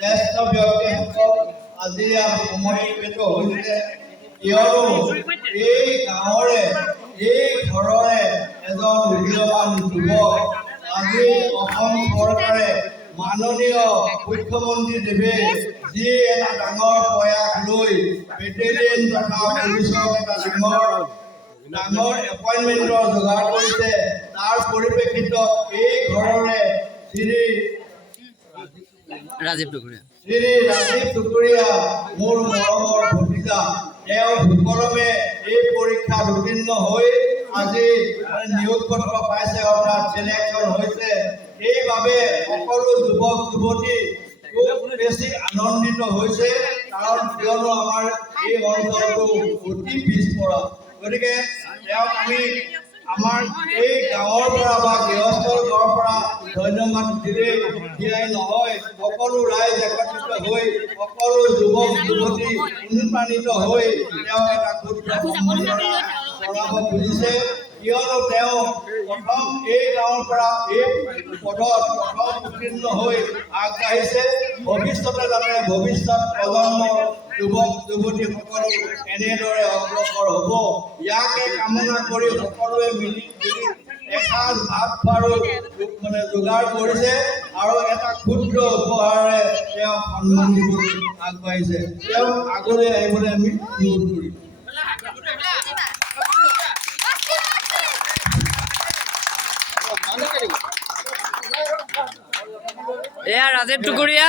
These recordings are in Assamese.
জ্যেষ্ঠ ব্যক্তিসকল আজি সমবেত হৈছে কিয়নো এই গাঁৱৰে এই ঘৰৰে এজন উদীয়মান যুৱক আজি অসম চৰকাৰে মাননীয় মুখ্যমন্ত্ৰী দেৱে যি এটা ডাঙৰ প্ৰয়াস লৈ বেটেলিয়ন তথা পুলিচৰ এটা ডাঙৰ এপইণ্টমেণ্টৰ যোগাৰ কৰিছে। তাৰ পৰিপ্ৰেক্ষিতত এই ঘৰৰে শ্ৰী ৰাজীৱ টুকুৰীয়া মোৰ মৰমৰ ভতিজা, তেওঁ সুকলমে এই পৰীক্ষাত উত্তীৰ্ণ হৈ আজি নিয়োগ পত্ৰ পাইছে, অৰ্থাৎ চিলেকশ্যন হৈছে। সেইবাবে সকলো যুৱক যুৱতী খুব বেছি আনন্দিত হৈছে, কাৰণ কিয়নো আমাৰ এই অঞ্চলটো অতি পিছপৰা। গতিকে তেওঁক আমি আমাৰ এই গাঁৱৰ পৰা বা গৃহস্থৰ ঘৰৰ পৰা ধন্যবাদ দিয়াই নহয়, সকলো ৰাইজ একত্ৰিত হৈ সকলো যুৱক যুৱতী অনুপ্ৰাণিত হৈ তেওঁক এটা ক্ষুদ্ৰ সম্বৰ্ধনা জনাব খুজিছে। কিয়নো তেওঁ প্ৰথম এই গাঁৱৰ পৰা এই পদত প্ৰথম উত্তীৰ্ণ হৈ আগবাঢ়িছে। ভৱিষ্যতে যাতে ভৱিষ্যত প্ৰজন্মৰ যুৱক যুৱতীসকলো এনেদৰে অগ্ৰসৰ হ'ব, ইয়াকে কামনা কৰি সকলোৱে মিলি এসাঁজ ভাত খোৱাৰো যোগাৰ কৰিছে আৰু এটা ক্ষুদ্ৰ উপহাৰেৰে তেওঁ সন্মান দিবলৈ আগবাঢ়িছে। তেওঁক আগলৈ আহিবলৈ আমি অনুৰোধ কৰিম। এয়া ৰাজীৱ টুকুৰীয়া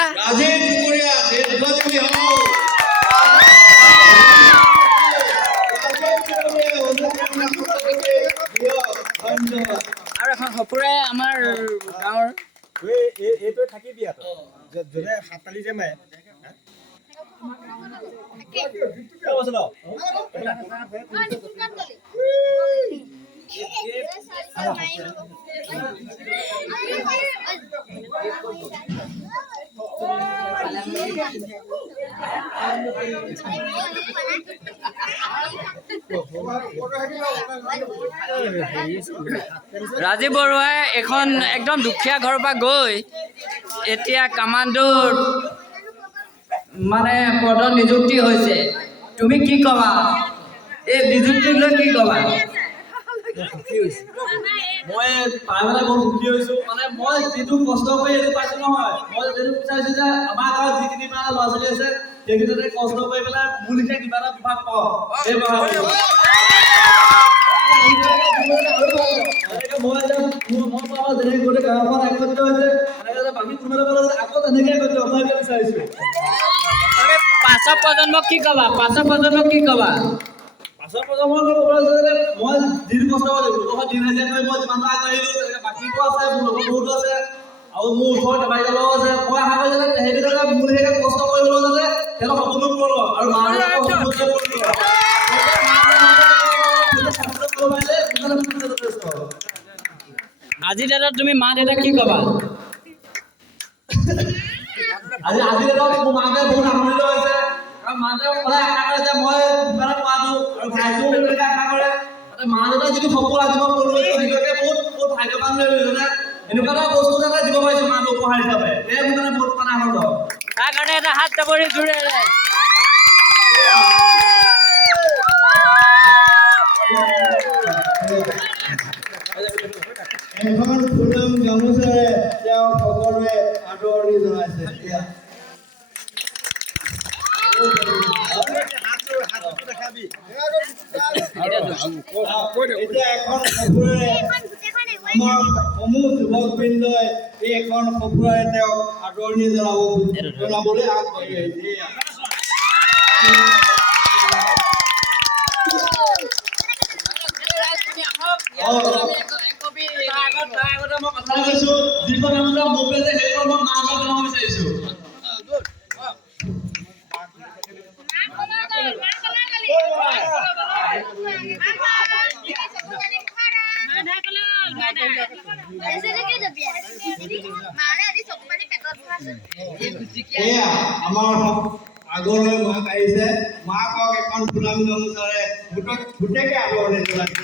আৰু এখন সপুৰাই আমাৰ গাঁৱৰ এইটো থাকিবি যোনে হাততালি যে মাৰে ৰাজীৱ বৰুৱাই এখন একদম দুখীয়া ঘৰৰ পৰা গৈ এতিয়া কামাণ্ডোৰ মানে পদত নিযুক্তি হৈছে। তুমি কি ক'বা এই নিযুক্তিক লৈ, কি ক'বা? মই পাই পেলাই বৰ সুখী হৈছোঁ। মানে মই যিটো কষ্ট কৰি এইটো পাইছোঁ নহয়, মই যিটো বিচাৰিছোঁ যে আমাৰ গাঁৱত যিখিনি মানে ল'ৰা ছোৱালী আছে সেইখিনিতে কষ্ট কৰি পেলাই মোৰ লিখে কিবা এটা বিভাগ পাওঁ। এই মই এতিয়া মই পাবা যেনেকৈ গোটেই গাঁওখন একত্ৰিত হৈছে, এনেকৈ বাকী কোনোবাই পালে আকৌ তেনেকৈ একত্ৰিত মই এতিয়া বিচাৰিছোঁ। পাছৰ প্ৰজন্মক কি ক'বা? পাছৰ প্ৰজন্মক মই যিটো কষ্ট কৰিলোঁ লোকৰ দিন হাজিৰা কৰি মই যিমানটো আগবাঢ়িলোঁ, তেনেকৈ বাকীটো আছে, মোৰ লগৰ বহুতো আছে আৰু মোৰ ওচৰত কেইবাজনো আছে। মই আশা কৰিছোঁ যে সেইটো যাতে মোৰ সেই কষ্ট কৰিবলৈ যাতে তেওঁলোক সপোনটো পূৰণ কৰক আৰু আজি ডেটত তুমি মা দেউতাক কি ক'বা? আজি ডেটত মোৰ মাকে বহুত আনন্দিত হৈছে, কাৰণ মাকে সদায় আশা কৰে যে মই কিবা এটা পোৱাটো, আৰু ভাইটিও তেনেকৈ আশা কৰে। মা দেউতাই যিটো সপোন আজি মই পূৰণ কৰিছোঁ, নিজকে বহুত ভাগ্যৱান লৈ লৈছোঁ। এনেকুৱা এটা বস্তু যাতে দিব পাৰিছোঁ মাক উপহাৰ হিচাপে, এয়ে মোৰ কাৰণে বহুত মানে আনন্দ। তাৰ কাৰণে এটা হাত চাপৰি জোৰে এখন ফুলাম গামোচাৰে তেওঁ সকলোৱে আদৰণি জনাইছে। এতিয়া এখন সফুৰাৰে আমাৰ সমূহ যুৱকবৃন্দই এই এখন সফুৰাৰে তেওঁক আদৰণি জনাবলৈ আগবাঢ়ি আহিছে। মই কথা কৈছোঁ, যিখন আমাৰ মোবাইল যে সেইখন মই মা আগত জনাব বিচাৰিছোঁ। এয়া আমাৰ আগলৈ মাক আহিছে মাকক এখন ফুলামি গামোচাৰে গোটেইকে আদৰণি জনাইছে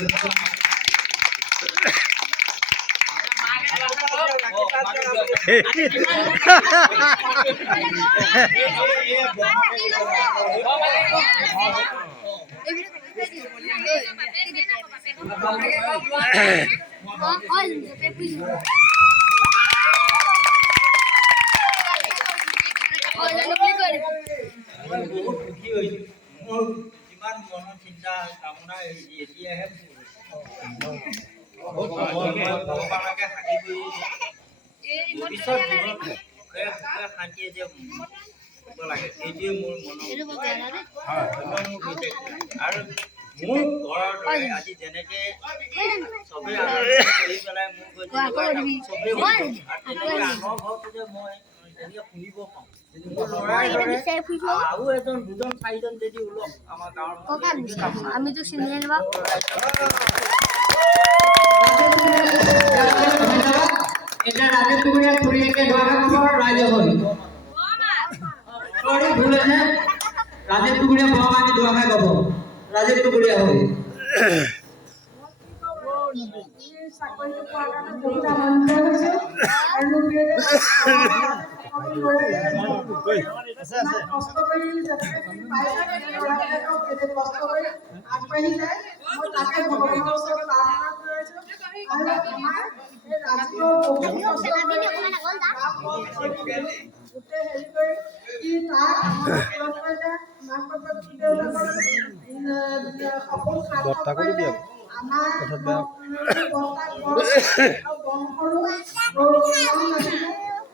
বহুত সুখী হৈছোঁ মোৰ যিমান মনৰ চিন্তা কামনা এতিয়াহে বহুত ভগৱানকে সাক্ষী কৰি পিছত জীৱনত সুখে শান্তিয়ে যে হ'ব লাগে সেইটোৱে মোৰ মনৰ আৰু মোৰ ঘৰৰ দৰে আজি যেনেকৈ চবেই আনন্দ কৰি পেলাই মোক চবেই আৰু তেনেকৈ আনৰ ঘৰতো যে মই তেনেকৈ শুনিব পাওঁ মোৰ ল'ৰাই আৰু এজন দুজন চাৰিজন যদি ওলক আমাৰ গাঁৱৰ আমি তো চিনি নাপাওঁ এটা ৰাজীৱ টুকুৰীয়া খুৰীয়েকে ধোৱা ৰাইজে হ'ল ভুল আছে ৰাজীৱ টুকুৰীয়া বৰমাকে ধোৱা গাব ৰাজীৱ টুকুৰীয়া হ'ল চাকৰিটো পোৱাৰ কাৰণে বহুত আনন্দ হৈছে আৰু কষ্ট কৰি কষ্ট কৰি আগবাঢ়ি যায় মই তাকে ভগৱানৰ ওচৰত প্ৰাৰ্থনা কৰিছোঁ আৰু আমাৰ এই ৰাজীৱৰ বহুত কষ্ট গোটেই হেৰি কৰি ই তাক মাক বাপেক সপোন সাৰ্থক কৰিলে আমাৰ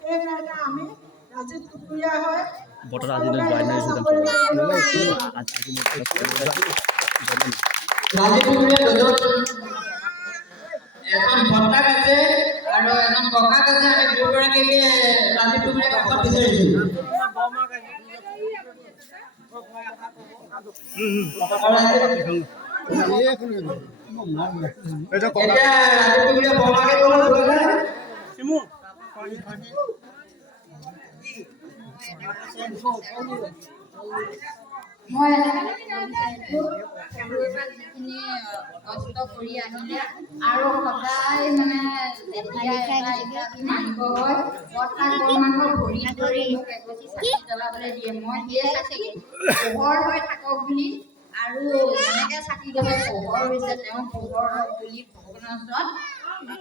সেইকাৰণে আমি ৰাজীৱ টুকুৰীয়া হয় ৰাজীৱ টুকুৰীয়া এখন ভৰ্তাক আছে আৰু এখন ককাক আছে আমি দুয়োগৰাকীকে ৰাজীৱ টুকুৰীয়া কাষত বিচাৰিছোঁ এতিয়া ৰাজীৱ টুকুৰীয়া বৰমাকে মই যিখিনি কষ্ট কৰি আহিলে আৰু সদায় মানে মানিব হয় বৰ্তাক বৰমাকক ভৰি ধৰি মোক এগছি চাকি জ্বলাবলৈ দিয়ে মই সেই চাকি পোহৰ হৈ থাকক বুলি আৰু যেনেকৈ চাকি জ্বলাই পোহৰ হৈছে তেওঁ পোহৰ তুলি ভগৱানৰ ওচৰত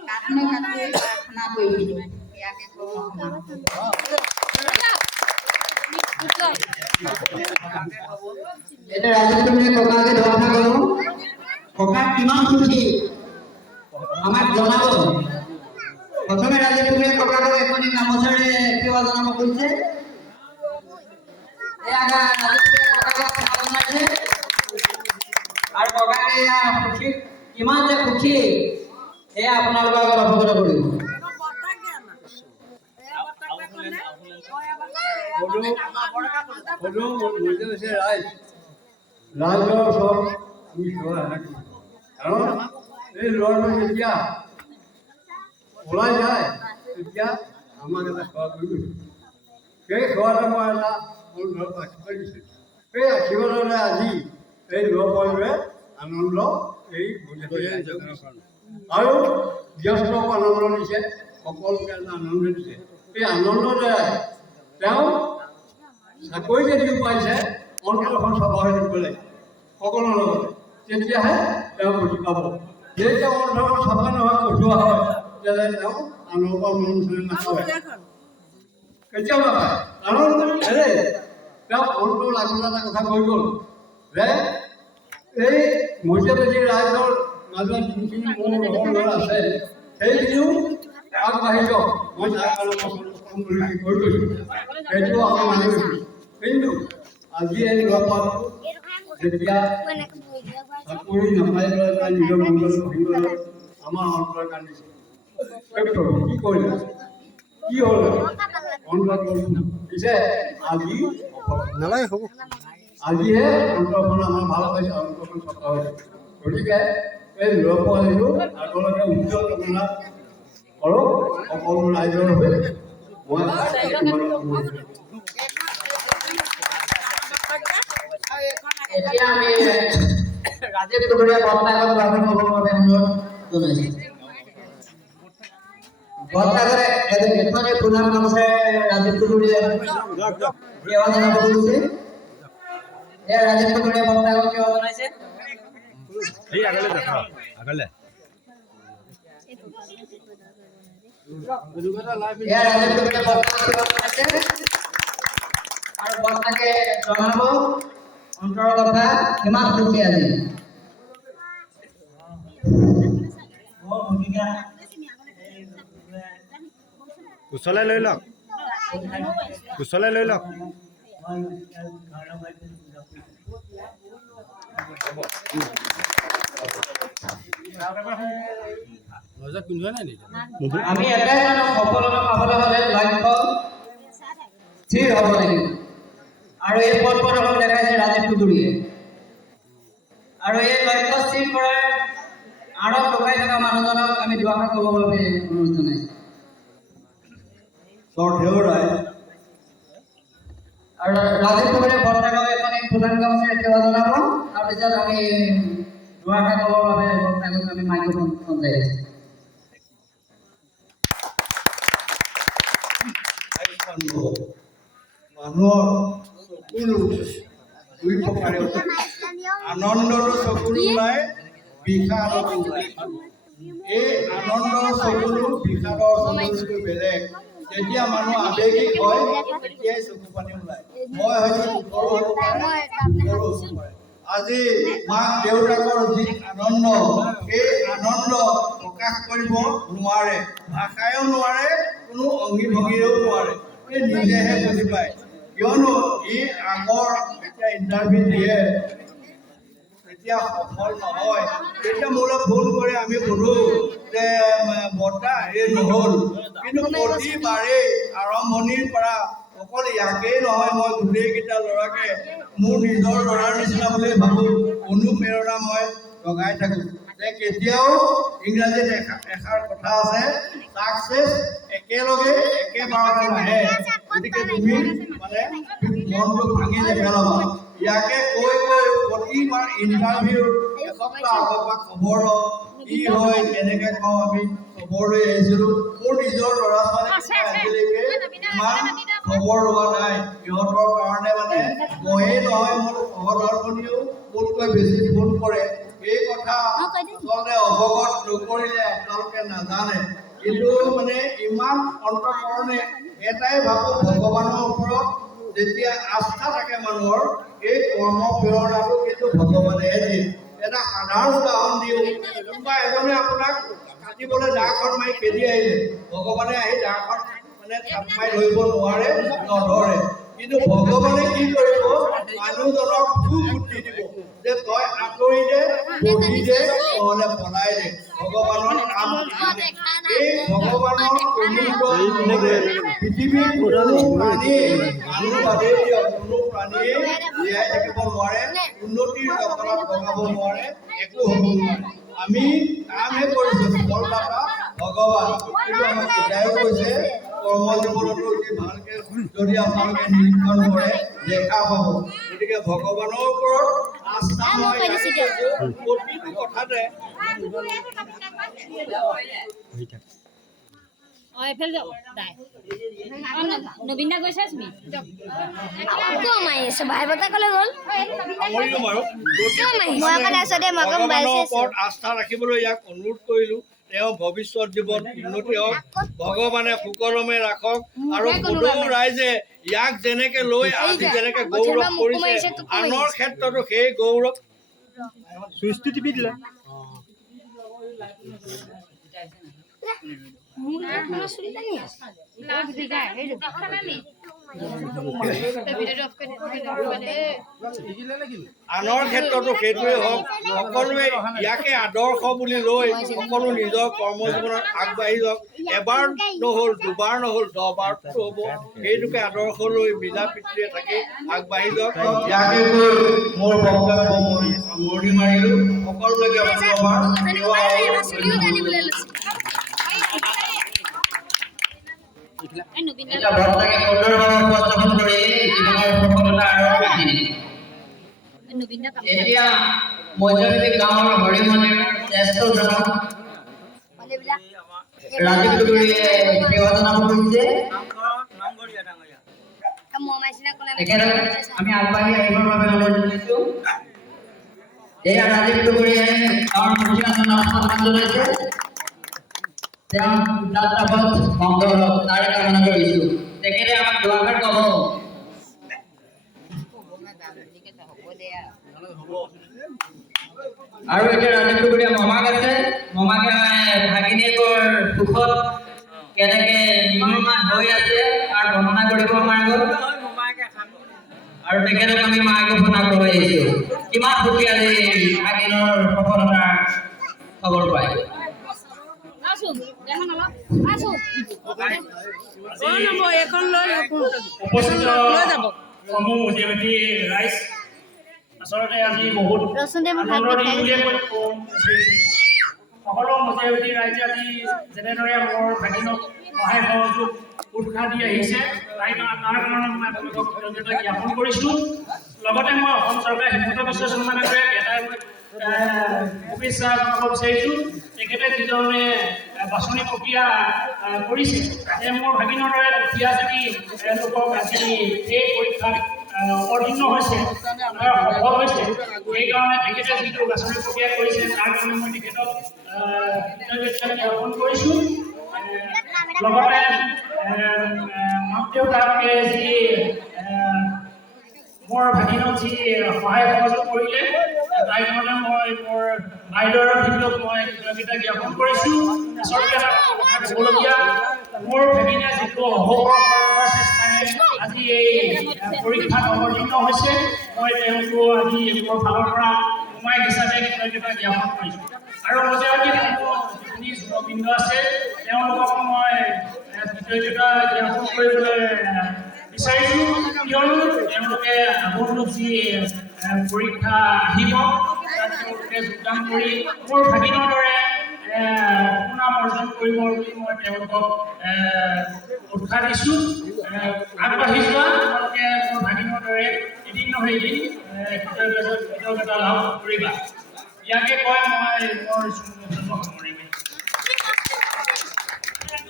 কাঠনে কাঠি প্ৰাৰ্থনা কৰিছিলোঁ ইয়াকে কৰোঁ এটা ৰাজীৱ টুকুৰীয়া ককাকে ধোৱা কৰোঁ ককা কিমান সুখী আমাক জনাব প্ৰথমে ৰাজীৱ টুকুৰীয়া ককাকক এখনি গামোচাৰে সেৱা জনাব কৈছে এয়া ৰাজীৱ টুকুৰীয়া ককাকক সেৱা জনাইছে আৰু ককাকে সুখী কিমান যে সুখী এয়া আপোনালোকৰ আগত অৱগত কৰিব ৰাইজৰ ওচৰত আমি সেৱা ৰাখিছোঁ কাৰণ এই ল'ৰাটো যেতিয়া ওলাই যায় তেতিয়া আমাক এটা সেৱা কৰি গৈছে সেই সেৱাতে মই এটা মোৰ ঘৰত আশীৰ্বাদ দিছোঁ সেই আশীৰ্বাদৰে আজি এই ল'ৰা পোৱালীটোৱে আনন্দ এই আৰু ব্যস্তক আনন্দ দিছে সকলোকে এটা আনন্দ দিছে এই আনন্দৰে তেওঁ চাকৰি যদিও পাইছে অন্তৰখন চাফা হৈ থাকিব লাগে সকলোৰ লগতে তেতিয়াহে তেওঁ বুজি পাব যেতিয়া অন্তৰখন চাফা নহয় কঠোৱা হয় তেতিয়াহ'লে তেওঁ আনৰ পৰা মন চলি নাপায় কেতিয়াও নাপায় কাৰণ তেওঁ অন্তৰ লাগোলা এটা কথা কৈ গ'ল যে এই মধ্যপ্ৰদেশ ৰাইজৰ মাজত যোনখিনি মোৰ লগৰ আছে সেইখিনিও আগবাঢ়ি যাওক মই তাৰ কাৰণে কৈ গৈছোঁ সেইটো আমি মানি লৈছোঁ কিন্তু আজি এই ল'ৰাটো যেতিয়া চাকৰি নাপাই পেলাই নিজৰ মংগল ভাঙিবলৈ আমাৰ অন্তৰে কান্দিছে প্ৰভু কি কৰিলে কি হ'ল অন্তৰত পিছে আজি নালাগে হ'ব আজিহে অন্তৰখন আমাৰ ভাল পাইছে অন্তৰখন চফা হৈছে গতিকে এই ল'ৰা পোৱালীটো আগলৈকে উজ্জ্বল কামনা কৰক সকলো ৰাইজৰ হৈ মই আমি ৰাজীৱ টুকুৰীয়া বৰ্তাগত ভাষণ ক'বৰ বাবে অনুৰোধ জনাইছোঁ। বৰ্তাগৰে এখনে প্ৰধান গামোচাৰে ৰাজীৱ টুকুৰীয়া সেৱা জনাব খুজিছে। এয়া ৰাজীৱ টুকুৰীয়া বৰ্তাগত সেৱা জনাইছে। এয়া ৰাজীৱ টুকুৰীয়া বৰ্তাগত সেৱা জনাইছে আৰু বৰ্তাকে জনাব অন্তৰৰ কথা কিমান সুখী আজি। কুশলে লৈ লওক, কুশলে লৈ লওক। আমি এটাই জানো, সফলতা পাবলৈ হ'লে লক্ষ্য স্থিৰ হ'ব লাগিব আৰু এই পথ প্ৰদৰ্শন দেখাইছে ৰাজীৱ টুকুৰীয়ে। আৰু এই লক্ষ্য স্থিৰ কৰাৰ আঁৰত লুকাই থকা মানুহজনক আমি দুআষাৰ ক'বৰ বাবে অনুৰোধ জনাইছোঁ। আৰু ৰাজীৱ টুকুৰীয়ে বৰ্তাকক এখন প্ৰধান গামোচাৰে সেৱা জনাব। তাৰপিছত আমি দুআষাৰ ক'বৰ বাবে বৰ্তাকক আমি মাইক্ৰফোন সঞ্চাই দিছোঁ। মানুহৰ চকুলো দুই প্ৰকাৰে আনন্দৰো চকুলো ওলায়, বিষাদৰো ওলায়। এই আনন্দৰ চকুলো বিষাদৰ চকুলোতকৈ বেলেগ। যেতিয়া মানুহ আৱেগিক হয় তেতিয়াই চকু পানী ওলায়। মই হয়তো আজি মাক দেউতাকৰ যি আনন্দ, সেই আনন্দ প্ৰকাশ কৰিব নোৱাৰে, ভাষায়ো নোৱাৰে, কোনো অংগী ভংগীৰেও নোৱাৰে। এই নিজেহে বুজি পায়। কিয়নো ই আগৰ যেতিয়া ইণ্টাৰভিউ দিয়ে তেতিয়া সফল নহয়, তেতিয়া মোলৈ ফোন কৰি আমি সোধো যে বৰ্তা এই নহ'ল। কিন্তু প্ৰতিবাৰেই আৰম্ভণিৰ পৰা অকল ইয়াকেই নহয়, মই গোটেইকেইটা ল'ৰাকে মোৰ নিজৰ ল'ৰাৰ নিচিনা বুলি ভাবোঁ, অনুপ্ৰেৰণা মই জগাই থাকোঁ যে কেতিয়াও ইংৰাজীত এষাৰ কথা আছে, ছাকচেছ একেলগে একেবাৰতে নাহে। গতিকে তুমি মানে মনটো ভাঙি নেপেলাবা। ইয়াকে কৈ কৈ প্ৰতিবাৰ ইণ্টাৰভিউ এসপ্তাহ আগৰ পৰা খবৰ লওঁ, কি হয় কেনেকৈ কওঁ, আমি খবৰ লৈ আহিছিলোঁ। মোৰ নিজৰ ল'ৰা ছোৱালী আজিলৈকে ইমান খবৰ লোৱা নাই। সিহঁতৰ কাৰণে মানে ময়েই নহয়, মোৰ সহধৰ্মণীয়েও মোতকৈ বেছি ফোন কৰে। এই কথা আচলতে অৱগত নকৰিলে আপোনালোকে নাজানে, কিন্তু মানে ইমান অন্তঃকৰণে এটাই ভাবোঁ, ভগৱানৰ ওপৰত যেতিয়া আস্থা থাকে মানুহৰ, এই কৰ্ম প্ৰেৰণাটো কিন্তু ভগৱানেহে দিয়ে। এটা সাধাৰণ উদাহৰণ দিওঁ, কোনোবা এজনে আপোনাক কাটিবলৈ দাখন মাৰি খেদি আহিলে, ভগৱানে আহি দাখন মানে থাপ মাৰি ধৰিব নোৱাৰে, নধৰে। কিন্তু ভগৱানে কি কৰিব, মানুহজনক সুবুদ্ধি দিব যে তই আঁতৰি দে, বহি দে, নহ'লে পলাই দে। ভগৱানৰ কাম এই ভগৱানৰ অনুগ্ৰহ নহ'লে পৃথিৱীৰ কোনো প্ৰাণীয়ে, মানুহ বাদেই দিয়ক, কোনো প্ৰাণীয়ে জীয়াই থাকিব নোৱাৰে, উন্নতিৰ জখলাত বগাব নোৱাৰে, একো হ'ব নোৱাৰে। আমি কামহে কৰিছোঁ, ফলদাতা ভগৱান। কিন্তু আমাক বুজাইও কৈছে কৰ্ম জীৱনতো অতি ভালকৈ যদি আপোনালোকে নিৰীক্ষণ কৰে দেখা পাব। গতিকে ভগৱানৰ ওপৰত আস্থা মই প্ৰতিটো কথাতে নবীনা গৈছে তুমি ভাই বতা কলে গ'ল ভগৱানৰ ওপৰত আস্থা ৰাখিবলৈ ইয়াক অনুৰোধ কৰিলোঁ। তেওঁ ভৱিষ্যত জীৱন উন্নতি হওক, ভগৱানে সুকলমে ৰাখক। আৰু সদৌ ৰাইজে ইয়াক যেনেকে লৈ আজি যেনেকে গৌৰৱ কৰিছে, আনৰ ক্ষেত্ৰতো সেই গৌৰৱ চুইচটো টিপি দিলে। আনৰ ক্ষেত্ৰতো সেইটোৱে হওক। সকলোৱে ইয়াকে আদৰ্শ বুলি লৈ সকলো নিজৰ কৰ্ম জীৱনত আগবাঢ়ি যাওক। এবাৰ নহ'ল, দুবাৰ নহ'ল, 10 বাৰতো হ'ব। সেইটোকে আদৰ্শ লৈ মিলা প্ৰীতিৰে থাকি আগবাঢ়ি যাওক। ইয়াকে কৈ মোৰ বক্তব্য মই সামৰণি মাৰিলোঁ। সকলোকে ধন্যবাদ। এটা বৰ্তাকে সুন্দৰভাৱে উপস্থাপন কৰি জীৱনৰ সফলতা আৰু কাহিনী এতিয়া মধ্যবিত্ত গাঁৱৰ হৰি মন্দিৰৰ জ্যেষ্ঠ জনক ৰাজীৱ টুডুৰীয়ে সেৱা জনাব খুজিছে। তেখেতক আমি আগবাঢ়ি আহিবৰ বাবে অনুৰোধ জনাইছোঁ। এয়া ৰাজীৱ টুডুৰীয়ে গাঁৱৰ মুখীয়াজনক সন্মান জনাইছে। তেওঁ যাত্ৰাপথ মংগল হওক তাৰে কামনা কৰিছোঁ। তেখেতে আমাক দুআষাৰ ক'ব। আৰু এতিয়া ৰাজীৱ টুডুৰীয়া মমাক আছে। মমাকে ভাগিনীয়েকৰ সুখত কেনেকে নিৰ্মাণ হৈ আছে তাৰ বৰ্ণনা কৰিব আমাৰ আগত। আৰু তেখেতক আমি মাইক্ৰফোন আগবঢ়াই আহিছোঁ। কিমান সুখী আজি ভাগিনৰ সফলতাৰ খবৰ পায়। উপস্থিত সমূহ মধ্যবিত্ত ৰাইজ, আচলতে আজি বহুত আনন্দৰ দিন বুলিয়ে কওঁ। সকলো মধ্যবিত্ত ৰাইজে আজি যেনেদৰে মোৰ ভাগিনক সহায় সহযোগ উৎসাহ দি আহিছে তাৰ কাৰণে মই আপোনালোকক কৃতজ্ঞতা জ্ঞাপন কৰিছোঁ। লগতে মই অসম চৰকাৰে হিমন্ত বিশ্ব শৰ্মা ডাঙৰীয়াক এটাই শুভেচ্ছা জনাব বিচাৰিছোঁ। তেখেতে যিধৰণে বাছনি প্ৰক্ৰিয়া কৰিছে, মোৰ ভাগিনৰ দৰে দুখীয়া যদি লোকক আজি এই পৰীক্ষাত অৱতীৰ্ণ হৈছে, সফল হৈছে, সেইকাৰণে তেখেতে যিটো বাছনি প্ৰক্ৰিয়া কৰিছে তাৰ কাৰণে মই তেখেতক কৃতজ্ঞতা জ্ঞাপন কৰিছোঁ। লগতে মাক দেউতাকে যি মোৰ ভাগিনক যি সহায় সহযোগ কৰিলে তাই কাৰণে মই মোৰ বাইদেউৰ ভিতৰত মই কৃতজ্ঞতা জ্ঞাপন কৰিছোঁ। আচলতে এটা কথা ক'বলগীয়া, মোৰ ভাগিনে যিটো অহোপৰৰ চেষ্টাৰে আজি এই পৰীক্ষাত অৱতীৰ্ণ হৈছে, মই তেওঁকো আজি মোৰ ফালৰ পৰা মোমাইক হিচাপে কৃতজ্ঞতা জ্ঞাপন কৰিছোঁ। আৰু মধ্যবিত্ত যিখিনি যুৱবৃন্দ আছে তেওঁলোককো মই কৃতজ্ঞতা জ্ঞাপন কৰিবলৈ বিচাৰিছোঁ, কিয়নো তেওঁলোকে আগন্তুক যি পৰীক্ষা আহিব তাত তেওঁলোকে যোগদান কৰি মোৰ ভাগিনৰ দৰে সুনাম অৰ্জন কৰিব বুলি মই তেওঁলোকক উৎসাহ দিছোঁ। আগবাঢ়ি যোৱা তেওঁলোকে মোৰ ভাগিনৰ দৰে এদিন নহয় এদিন কৃতজ্ঞতা লাভ কৰিবা। ইয়াকে কয় মই মোৰ সামৰিম।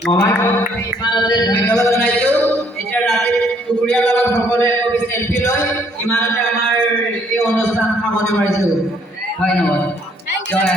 ইমানতে ধন্যবাদ জনাইছোঁ। এতিয়া ৰাজীৱ টুডুৰীয়াৰ লগত সকলোৱে কবি চেলফি লৈ ইমানতে আমাৰ এই অনুষ্ঠান সামৰণি মাৰিছোঁ। ধন্যবাদ। জয়